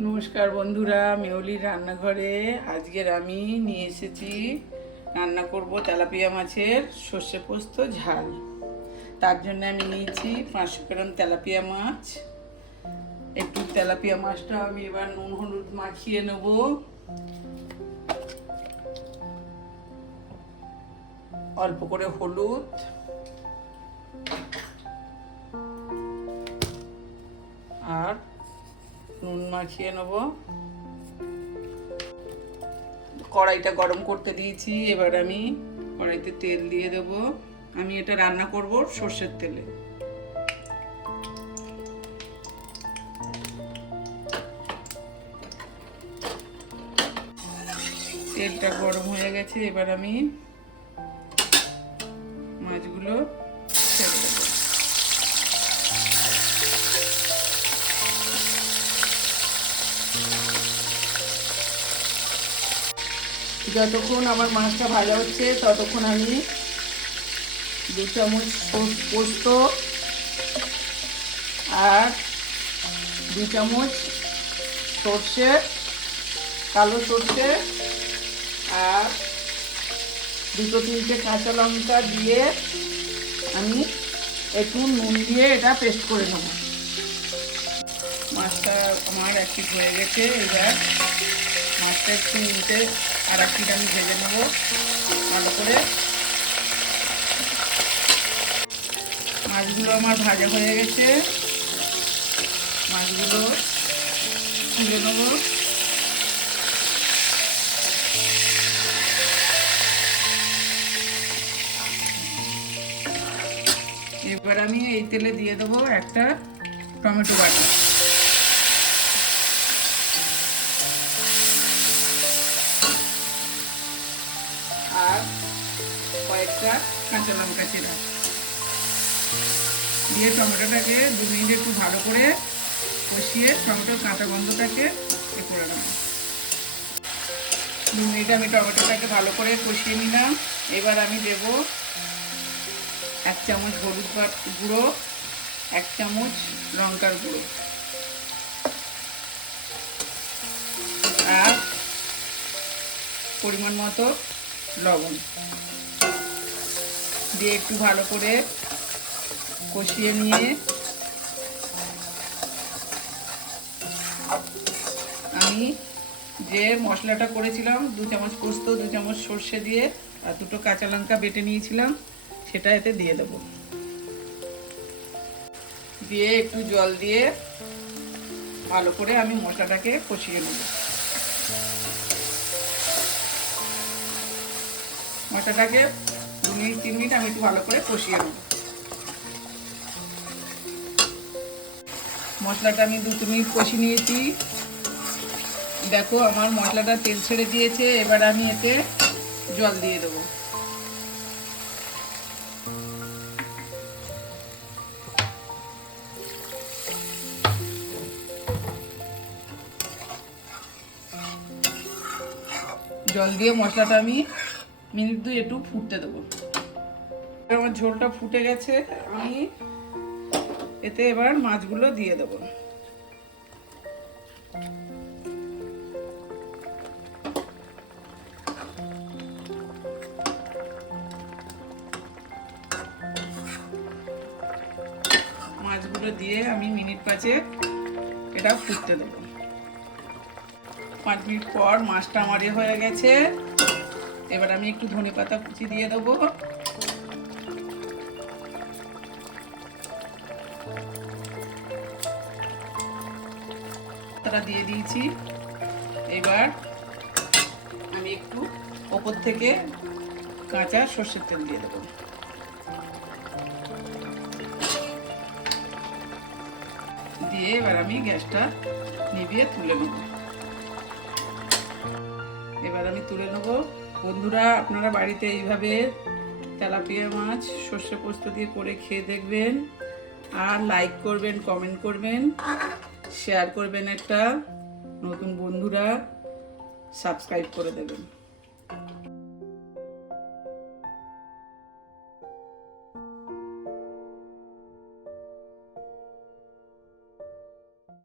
নমস্কার বন্ধুরা মেউলির রান্নাঘরে আজকের আমি নিয়ে এসেছি রান্না করব তেলাপিয়া মাছের সর্ষে পোস্ত ঝাল। তার জন্য আমি নিয়েছি পাঁচশো গ্রাম তেলাপিয়া মাছ। একটু তেলাপিয়া মাছটা আমি এবার নুন, হলুদ মাখিয়ে নেব। অল্প করে হলুদ। নুন মাখিয়ে নেব। কড়াইটা গরম করতে দিয়েছি, এবার আমি কড়াইতে তেল দিয়ে দেব। আমি এটা রান্না করব সর্ষের তেলে। তেলটা গরম হয়ে গেছে, এবার আমি মাছগুলো যতক্ষণ আমার মাছটা ভাজা হচ্ছে, ততক্ষণ আমি দু চামচ পোস্ত আর দু চামচ সর্ষে, কালো সর্ষে আর দুটো তিনটে কাঁচা লঙ্কা দিয়ে আমি একটু নুন দিয়ে এটা পেস্ট করে নেব। মাছটা আমার এক পিস হয়ে গেছে, এবার মাছটা একটু নিতে আর এক আমি ভেজে নেব। ভালো করে। মাছগুলো আমার ভাজা হয়ে গেছে। মাছগুলো তুলে নেব। এবার আমি এই তেলে দিয়ে দেবো একটা টমেটো বাটা। কয়েকটা কাঁচা লঙ্কা চিরা। দিয়ে টমেটোটাকে দু মিনিট একটু ভালো করে কষিয়ে টমেটোর কাঁচা গন্ধটাকে এ করে নেব। দু মিনিট আমি টমেটোটাকে ভালো করে কষিয়ে নিলাম। এবার আমি দেব এক চামচ হলুদ গুঁড়ো, এক চামচ লঙ্কার গুঁড়ো। আর পরিমাণ মতো লবণ। দিয়ে একটু ভালো করে কষিয়ে নিয়ে আমি যে মশলাটা করেছিলাম, দু চামচ পোস্ত, দু চামচ সর্ষে দিয়ে আর দুটো কাঁচা লঙ্কা বেটে নিয়েছিলাম, সেটা এতে দিয়ে দেবো। দিয়ে একটু জল দিয়ে ভালো করে আমি মশলাটাকে কষিয়ে নেব। মশলাটাকে দু মিনিট তিন মিনিট আমি একটু ভালো করে কষিয়ে নেব। মশলাটা আমি দু তিন মিনিট কষিয়ে নিয়েছি। দেখো, আমার মশলাটা তেল ছেড়ে দিয়েছে, এবার আমি এতে জল দিয়ে দেবো। জল দিয়ে মশলাটা আমি মিনিট দুই একটু ফুটতে দেবো। আমার ঝোলটা ফুটে গেছে, আমি এতে এবার মাছগুলো দিয়ে দেবো। মাছগুলো দিয়ে আমি মিনিট পাঁচেক এটা ফুটতে দেবো। পাঁচ মিনিট পর মাছটা আমার হয়ে গেছে। এবার আমি একটু ধনে পাতা কুচি দিয়ে দেবো। তারা দিয়ে দিয়েছি। এবার আমি একটু ওপর থেকে কাঁচা সর্ষের তেল দিয়ে দেবো। দিয়ে এবার আমি গ্যাসটা নিভিয়ে তুলে নেব। এবার আমি তুলে নেব বন্ধুরা, আপনারা বাড়িতে এইভাবে তেলাপিয়া মাছ, সর্ষে পোস্ত দিয়ে করে খেয়ে দেখবেন। আর লাইক করবেন কমেন্ট করবেন শেয়ার করবেন একটা। নতুন বন্ধুরা সাবস্ক্রাইব করে দেবেন।